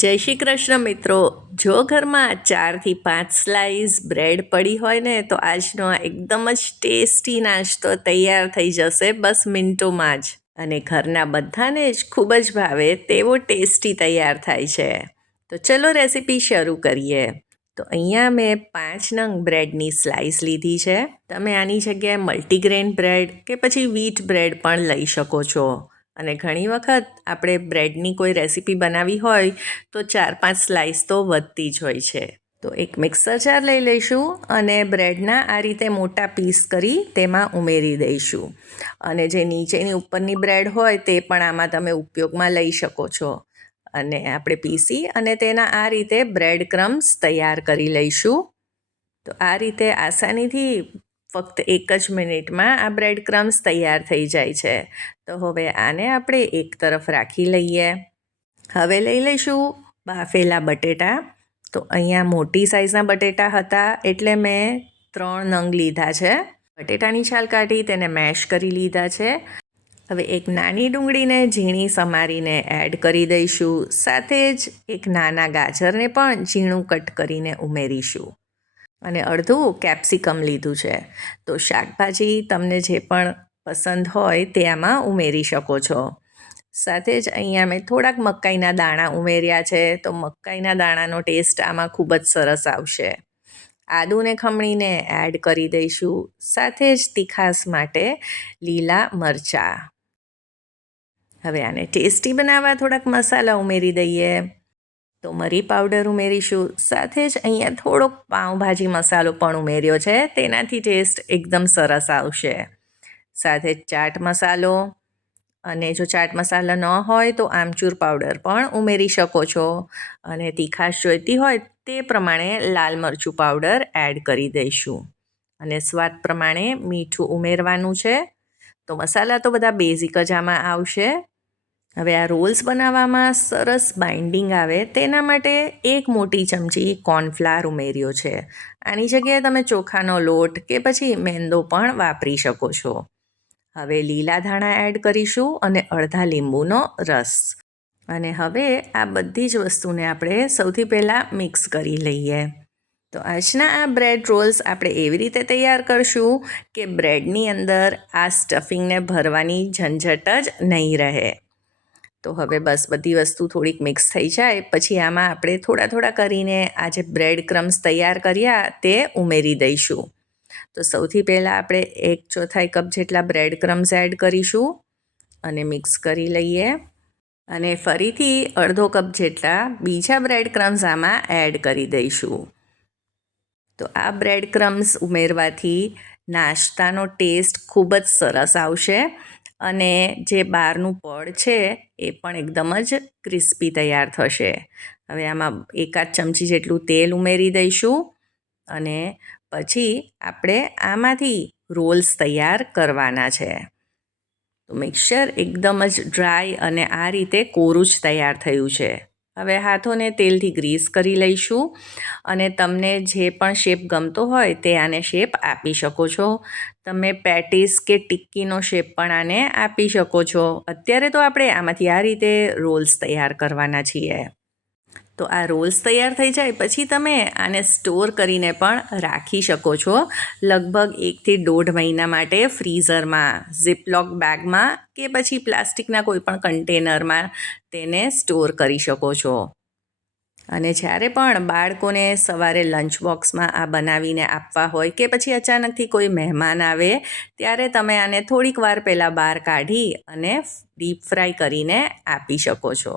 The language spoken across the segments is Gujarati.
જય શ્રી કૃષ્ણ મિત્રો. જો ઘરમાં 4 થી 5 સ્લાઈસ બ્રેડ પડી હોય ને તો આજનો આ એકદમ જ ટેસ્ટી નાસ્તો તૈયાર થઈ જશે બસ મિનિટોમાં જ. અને ઘરના બધાને જ ખૂબ જ ભાવે તેવો ટેસ્ટી તૈયાર થાય છે. તો ચલો રેસીપી શરૂ કરીએ. તો અહીંયા મેં 5 નંગ બ્રેડની સ્લાઈસ લીધી છે. તમે આની જગ્યાએ મલ્ટીગ્રેન બ્રેડ કે પછી વ્હીટ બ્રેડ પણ લઈ શકો છો. અને ઘણી વખત આપણે બ્રેડની કોઈ રેસીપી બનાવી હોય તો 4-5 સ્લાઈસ તો વધતી જ હોય છે. તો એક મિક્સર જાર લઈ લઈશું અને બ્રેડના આ રીતે મોટા પીસ કરી તેમાં ઉમેરી દઈશું. અને જે નીચેની ઉપરની બ્રેડ હોય તે પણ આમાં તમે ઉપયોગમાં લઈ શકો છો. અને આપણે પીસી અને તેના આ રીતે બ્રેડ ક્રમ્સ તૈયાર કરી લઈશું. તો આ રીતે આસાનીથી ફક્ત 1 જ મિનિટમાં આ બ્રેડ ક્રમ્સ તૈયાર થઈ જાય છે. તો હવે આને આપણે એક તરફ રાખી લઈએ. હવે લઈ લઈશું બાફેલા બટેટા. તો અહીંયા મોટી સાઈઝના બટેટા હતા એટલે મેં 3 નંગ લીધા છે. બટેટાની છાલ કાઢી તેને મેશ કરી લીધા છે. હવે એક નાની ડુંગળીને ઝીણી સમારીને એડ કરી દઈશું. સાથે જ એક નાના ગાજરને પણ ઝીણું કટ કરીને ઉમેરીશું. અને અડધું કેપ્સિકમ લીધું છે. તો શાકભાજી તમને જે પણ પસંદ હોય તે આમાં ઉમેરી શકો છો. સાથે જ અહીંયા મેં થોડાક મકાઈના દાણા ઉમેર્યા છે. તો મકાઈના દાણાનો ટેસ્ટ આમાં ખૂબ જ સરસ આવશે. આદુને ખમણીને એડ કરી દઈશું. સાથે જ તીખાસ માટે લીલા મરચાં. હવે આને ટેસ્ટી બનાવવા થોડાક મસાલા ઉમેરી દઈએ. તો મરી પાવડર ઉમેરીશું. સાથે જ અહીંયા થોડોક પાઉંભાજી મસાલો પણ ઉમેર્યો છે. તેનાથી ટેસ્ટ એકદમ સરસ આવશે. સાથે ચાટ મસાલો, અને જો ચાટ મસાલા ન હોય તો આમચૂર પાવડર પણ ઉમેરી શકો છો. અને તીખાશ જોઈતી હોય તે પ્રમાણે લાલ મરચું પાવડર એડ કરી દઈશું. અને સ્વાદ પ્રમાણે મીઠું ઉમેરવાનું છે. તો મસાલા તો બધા બેઝિક જ આમાં આવશે. હવે આ રોલ્સ બનાવવામાં સરસ બાઇન્ડિંગ આવે તેના માટે 1 મોટી ચમચી કોર્નફ્લાવર ઉમેર્યો છે. આની જગ્યાએ તમે ચોખાનો લોટ કે પછી મેંદો પણ વાપરી શકો છો. હવે લીલા ધાણા એડ કરીશું અને અડધા લીંબુનો રસ. અને હવે આ બધી જ વસ્તુને આપણે સૌથી પહેલાં મિક્સ કરી લઈએ. તો આજના આ બ્રેડ રોલ્સ આપણે એવી રીતે તૈયાર કરશું કે બ્રેડની અંદર આ સ્ટફિંગને ભરવાની ઝંઝટ જ નહીં રહે. તો હવે બસ બધી વસ્તુ થોડીક મિક્સ થઈ જાય પછી આમાં આપણે થોડા કરીને આ જે બ્રેડ ક્રમ્સ તૈયાર કર્યા તે ઉમેરી દઈશું. તો સૌથી પહેલાં આપણે 1/4 કપ જેટલા બ્રેડ ક્રમ્સ એડ કરીશું અને મિક્સ કરી લઈએ. અને ફરીથી અડધો કપ જેટલા બીજા બ્રેડ ક્રમ્સ આમાં એડ કરી દઈશું. તો આ બ્રેડ ક્રમ્સ ઉમેરવાથી નાસ્તાનો ટેસ્ટ ખૂબ જ સરસ આવશે. અને જે બહારનું પડ છે એ પણ એકદમ જ ક્રિસ્પી તૈયાર થશે. હવે આમાં 1 ચમચી જેટલું તેલ ઉમેરી દઈશું. અને પછી આપણે આમાંથી રોલ્સ તૈયાર કરવાના છે. તો મિક્સર એકદમ જ ડ્રાય અને આ રીતે કોરું જ તૈયાર થયું છે. હવે હાથોને તેલથી ગ્રીસ કરી લઈશું. અને તમને જે પણ શેપ ગમતો હોય તે આને શેપ આપી શકો છો. તમે પેટીસ કે ટિક્કીનો શેપ પણ આને આપી શકો છો. અત્યારે તો આપણે આમાંથી આ રીતે રોલ્સ તૈયાર કરવાના છીએ. તો આ રોલ્સ તૈયાર થઈ જાય પછી તમે આને સ્ટોર કરીને પણ રાખી શકો છો. લગભગ 1 થી 1.5 મહિના માટે ફ્રીઝરમાં, ઝીપલોક બેગમાં કે પછી પ્લાસ્ટિકના કોઈ પણ કન્ટેનરમાં તેને સ્ટોર કરી શકો છો. અને જ્યારે પણ બાળકોને સવારે લંચ બોક્સમાં આ બનાવીને આપવા હોય કે પછી અચાનકથી કોઈ મહેમાન આવે ત્યારે તમે આને થોડીક વાર પહેલાં બહાર કાઢી અને ડીપ ફ્રાય કરીને આપી શકો છો.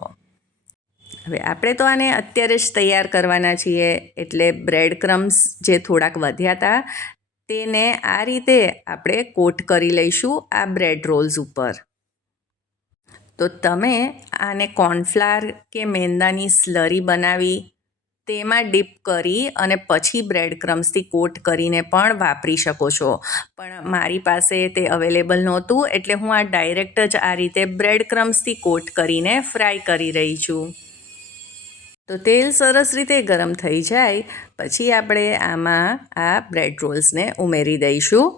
હવે આપણે તો આને અત્યારે જ તૈયાર કરવાના છીએ એટલે બ્રેડ ક્રમ્સ જે થોડાક વધ્યા હતા તેને આ રીતે આપણે કોટ કરી લઈશું આ બ્રેડ રોલ્સ ઉપર. તો તમે આને કોર્નફ્લાવર કે મેંદાની સ્લરી બનાવી તેમાં ડીપ કરી અને પછી બ્રેડ ક્રમ્સથી કોટ કરીને પણ વાપરી શકો છો. પણ મારી પાસે તે અવેલેબલ નહોતું એટલે હું આ ડાયરેક્ટ જ આ રીતે બ્રેડ ક્રમ્સથી કોટ કરીને ફ્રાય કરી રહી છું. તો તેલ સરસ રીતે ગરમ થઈ જાય પછી આપણે આમાં આ બ્રેડ રોલ્સને ઉમેરી દઈશું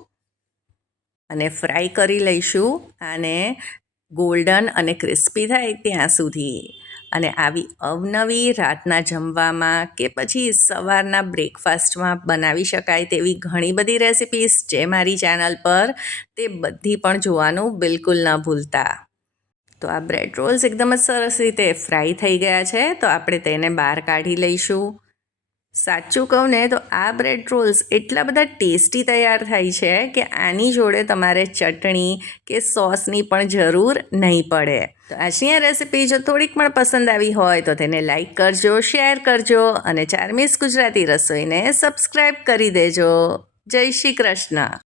અને ફ્રાય કરી લઈશું. આને ગોલ્ડન અને ક્રિસ્પી થાય ત્યાં સુધી. અને આવી અવનવી રાતના જમવામાં કે પછી સવારના બ્રેકફાસ્ટમાં બનાવી શકાય તેવી ઘણી બધી રેસિપીસ જે મારી ચેનલ પર, તે બધી પણ જોવાનું બિલકુલ ન ભૂલતા. તો આ બ્રેડ રોલ્સ એકદમ જ સરસ રીતે ફ્રાય થઈ ગયા છે, તો આપણે તેને બહાર કાઢી લઈશું. સાચું કહું ને તો આ બ્રેડ રોલ્સ એટલા બધા ટેસ્ટી તૈયાર થાય છે કે આની જોડે તમારે ચટણી કે સોસની પણ જરૂર નહીં પડે. તો આજની આ રેસિપી જો થોડીક પણ પસંદ આવી હોય તો તેને લાઈક કરજો, શેર કરજો અને ચાર્મીસ ગુજરાતી રસોઈને સબસ્ક્રાઈબ કરી દેજો. જય શ્રી કૃષ્ણ.